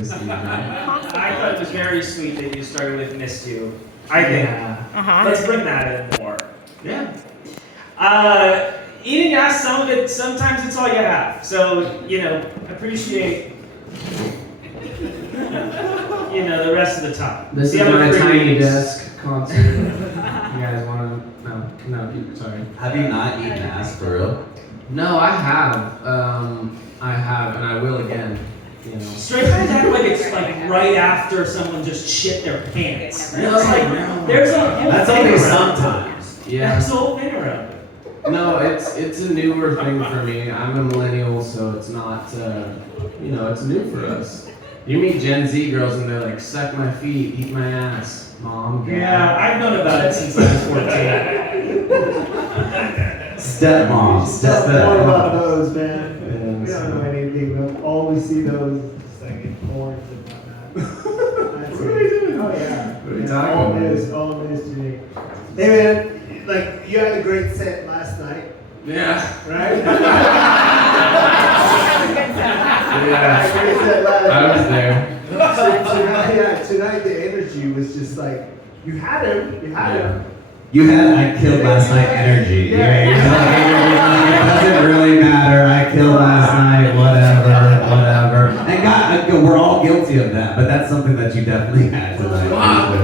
to see you, man. I thought it was very sweet that you started with "Missed You." I think let's bring that in more. Yeah. Eating ass, some of it, sometimes it's all you have. So, appreciate, the rest of the time. This is my tiny desk concert. You guys want to? No, sorry. Have you not eaten ass for real? No, I have. I have, and I will again. Straight guys act like it's like right after someone just shit their pants. No, it's like, there's a whole that's thing only around sometimes. Yeah. There's a whole thing around it. No, it's a newer thing for me. I'm a millennial, so it's not. It's new for us. You meet Gen Z girls and they're like, suck my feet, eat my ass, mom. Dad. Yeah, I've known about it since I was 14. Stepmoms. Don't know about those, man. Yeah, We don't know anything. We always see those just like in porns and whatnot. That's What are we doing? Oh yeah. What are we Yeah, talking all news to me. Hey man, like you had a great set last night, Yeah. right? Yeah. Great set last night. I was there. Tonight the energy was just like you had him. You had I killed last night energy. Yeah. You're like, it doesn't really matter. I killed last night. Whatever. And God, we're all guilty of that. But that's something that you definitely had tonight. Wow.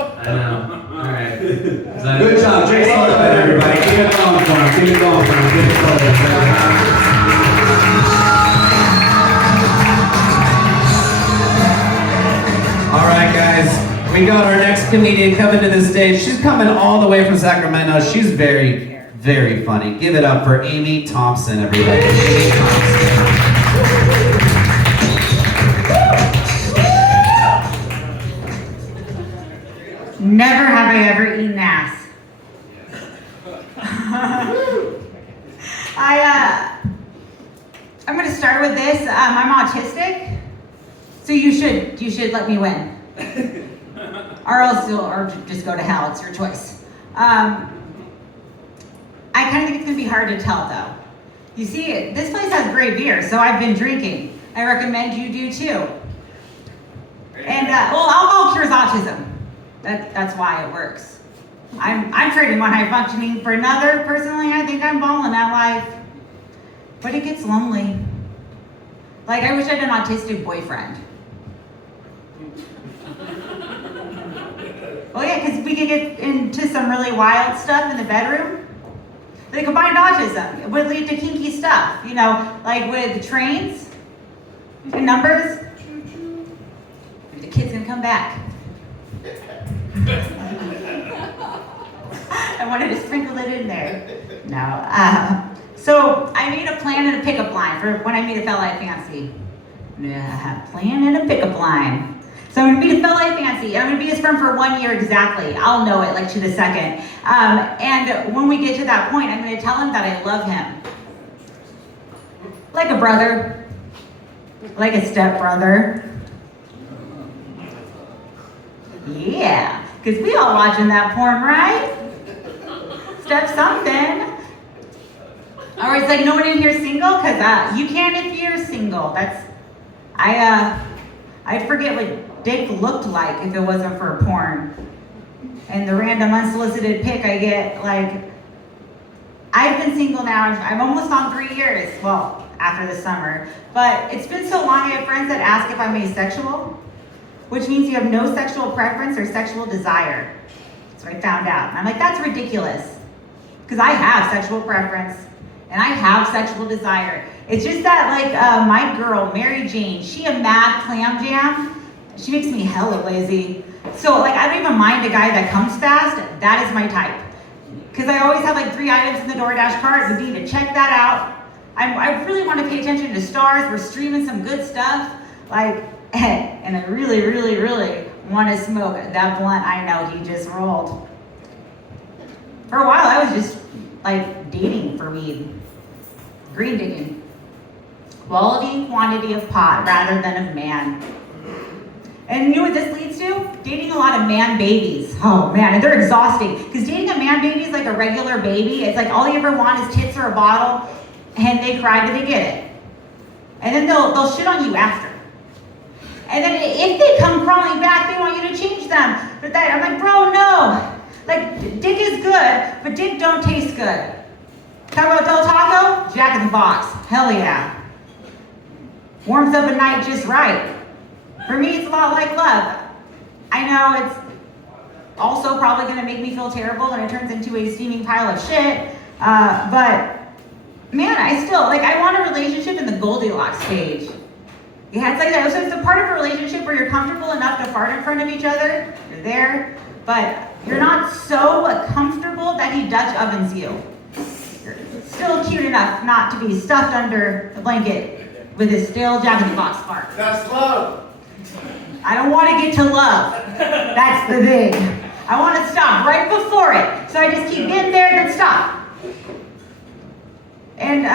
I know. All right. Good job, Jay Sullivan, everybody. Keep it going for him. Keep it going for him. Keep it going. All right, guys. We got our next comedian coming to the stage. She's coming all the way from Sacramento. She's very, very funny. Give it up for Amy Thompson, everybody. Amy Thompson. Never have I ever eaten ass. I'm gonna start with this. I'm autistic, so you should let me win. Or just go to hell. It's your choice. I kind of think it's gonna be hard to tell though. You see, this place has great beer, so I've been drinking. I recommend you do too. And alcohol cures autism. That's why it works. I'm trading one high functioning for another. Personally, I think I'm balling that life, but it gets lonely. Like I wish I had an autistic boyfriend. Oh yeah, because we could get into some really wild stuff in the bedroom. The combined autism, it would lead to kinky stuff, like with trains and numbers. The kid's gonna come back. I wanted to sprinkle it in there. No. So I made a plan and a pickup line for when I meet a fella I fancy. Plan and a pickup line. So I'm gonna meet a fella I fancy, and I'm gonna be his friend for 1 year exactly. I'll know it like to the second. And when we get to that point, I'm gonna tell him that I love him. Like a brother. Like a stepbrother. Yeah, because we all watching that porn, right? Step something. Or it's like no one in here single? Because you can if you're single. I'd forget what dick looked like if it wasn't for porn. And the random unsolicited pic I get, I've been single now, I'm almost on 3 years, well, after the summer. But it's been so long, I have friends that ask if I'm asexual, which means you have no sexual preference or sexual desire. So I found out. And I'm like, that's ridiculous. Because I have sexual preference, and I have sexual desire. It's just that, my girl, Mary Jane, she a mad clam jam. She makes me hella lazy. So, I don't even mind a guy that comes fast. That is my type. Because I always have, 3 items in the DoorDash cart. We need to check that out. I really want to pay attention to stars. We're streaming some good stuff. And I really, really, really want to smoke that blunt I know he just rolled. For a while, I was just, dating for weed. Green digging. Quality, quantity of pot rather than of man. And you know what this leads to? Dating a lot of man babies. Oh man, and they're exhausting. Because dating a man baby is like a regular baby. It's like all you ever want is tits or a bottle, and they cry till they get it. And then they'll shit on you after. And then if they come crawling back, they want you to change them. But that, I'm like, bro, no. Like, dick is good, but dick don't taste good. Talk about Del Taco? Jack in the Box. Hell yeah. Warms up a night just right. For me, it's a lot like love. I know it's also probably going to make me feel terrible when it turns into a steaming pile of shit. But man, I want a relationship in the Goldilocks stage. Yeah, it's like that. So it's a part of a relationship where you're comfortable enough to fart in front of each other. You're there, but you're not so comfortable that he Dutch ovens you. You're still cute enough not to be stuffed under the blanket with his stale Jack in the Box fart. That's love. I don't want to get to love. That's the thing. I want to stop right before it. So I just keep getting there, then stop. And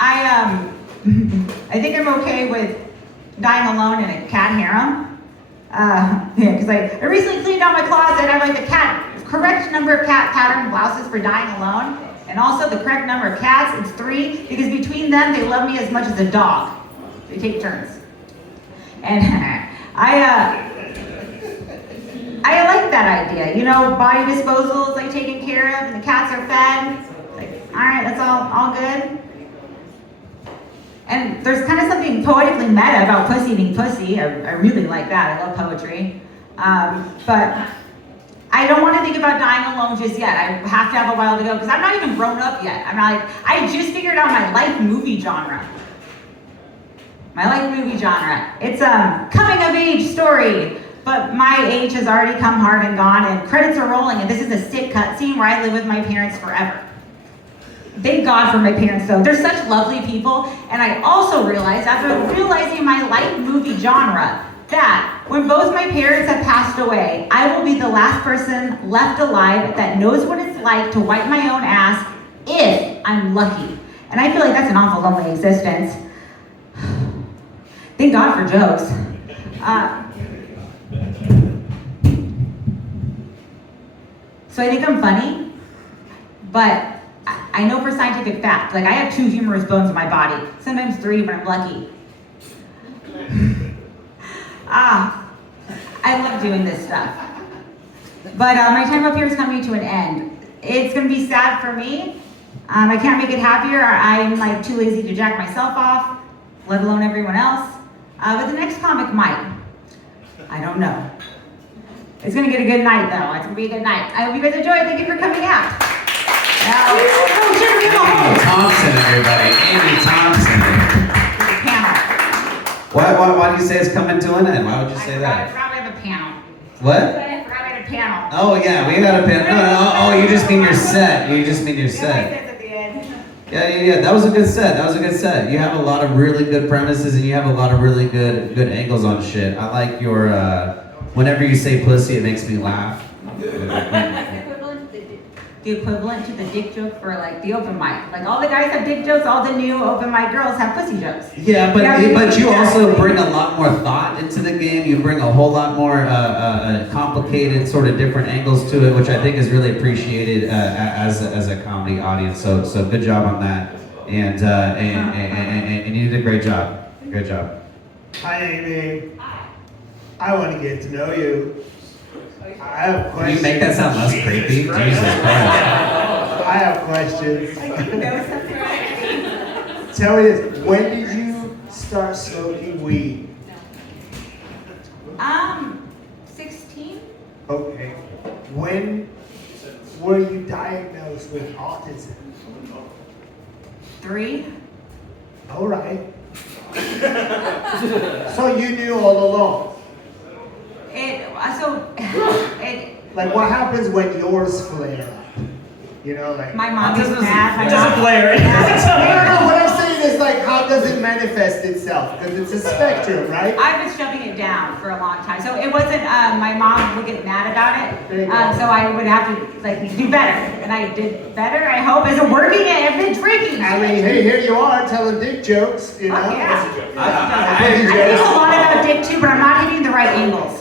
I think I'm okay with dying alone in a cat harem. Because I recently cleaned out my closet. I have like the correct number of cat pattern blouses for dying alone, and also the correct number of cats. It's 3 because between them they love me as much as a dog. They take turns. And I like that idea. You know, body disposal is like taken care of, and the cats are fed. Like, all right, that's all good. And there's kind of something poetically meta about pussy eating pussy. I really like that. I love poetry. But I don't want to think about dying alone just yet. I have to have a while to go because I'm not even grown up yet. I just figured out my life movie genre. My life movie genre. It's a coming of age story, but my age has already come hard and gone, and credits are rolling, and this is a sick cutscene where I live with my parents forever. Thank God for my parents, though. They're such lovely people, and I also realized, after realizing my life movie genre, that when both my parents have passed away, I will be the last person left alive that knows what it's like to wipe my own ass if I'm lucky. And I feel like that's an awful lonely existence. Thank God for jokes. So I think I'm funny, but I know for scientific fact, like I have 2 humorous bones in my body, sometimes 3 when I'm lucky. I love doing this stuff. But my time up here is coming to an end. It's gonna be sad for me. I can't make it happier. I'm like too lazy to jack myself off, let alone everyone else. But the next comic might. I don't know. It's gonna get a good night though. It's gonna be a good night. I hope you guys enjoy it. Thank you for coming out. Amy Thompson, everybody. Amy Thompson. Panel. Why do you say it's coming to an end? Why would you say I that? forgot we have a panel. What? I forgot we had a panel. Oh yeah, we got a panel. No, oh, you just mean your set. You just mean your set. At the end. Yeah. That was a good set. You have a lot of really good premises, and you have a lot of really good angles on shit. I like your. Whenever you say pussy, it makes me laugh. The equivalent to the dick joke for like the open mic. Like all the guys have dick jokes, all the new open mic girls have pussy jokes. Yeah, but you also bring a lot more thought into the game. You bring a whole lot more complicated, sort of different angles to it, which I think is really appreciated as a comedy audience. So good job on that, and you did a great job. Great job. Hi, Amy. I want to get to know you. I have Can questions. you make that sound less creepy? Jesus Christ. I have questions. Tell me this. When did you start smoking weed? 16? Okay. When were you diagnosed with autism? 3? All right. So you knew all along. Like what happens when yours flare up? You know, like My mom gets mad. It doesn't flare. no, what I'm saying is like how does it manifest itself? Because it's a spectrum, right? I've been shoving it down for a long time. So it wasn't, my mom would get mad about There you it. go. So I would have to like do better. And I did better, I hope. Is it working? I've been drinking. I mean, hey, here you are telling dick jokes, you know? Oh, yeah. I I think a lot about dick too, but I'm not hitting the right angles.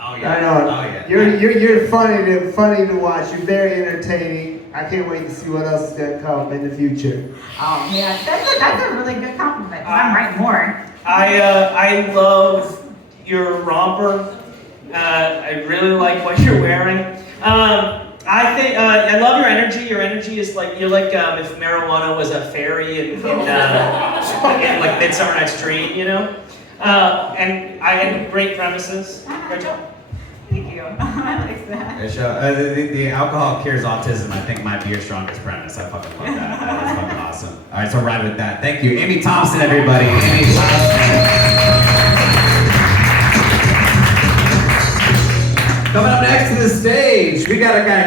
Oh I know. You're funny to watch. You're very entertaining. I can't wait to see what else is gonna come in the future. Oh yeah, that's a really good compliment. 'Cause I'm writing more. I love your romper. I really like what you're wearing. I think I love your energy. Your energy is like you're like if marijuana was a fairy in like Midsummer Night's Dream, you know. And I had great premises. Great job. Thank you. I like that. Great show. The alcohol cures autism. I think might be your strongest premise. I fucking love that. That is fucking awesome. All right, so ride with that. Thank you, Amy Thompson, everybody. Amy Thompson. Coming up next to the stage, we got a guy.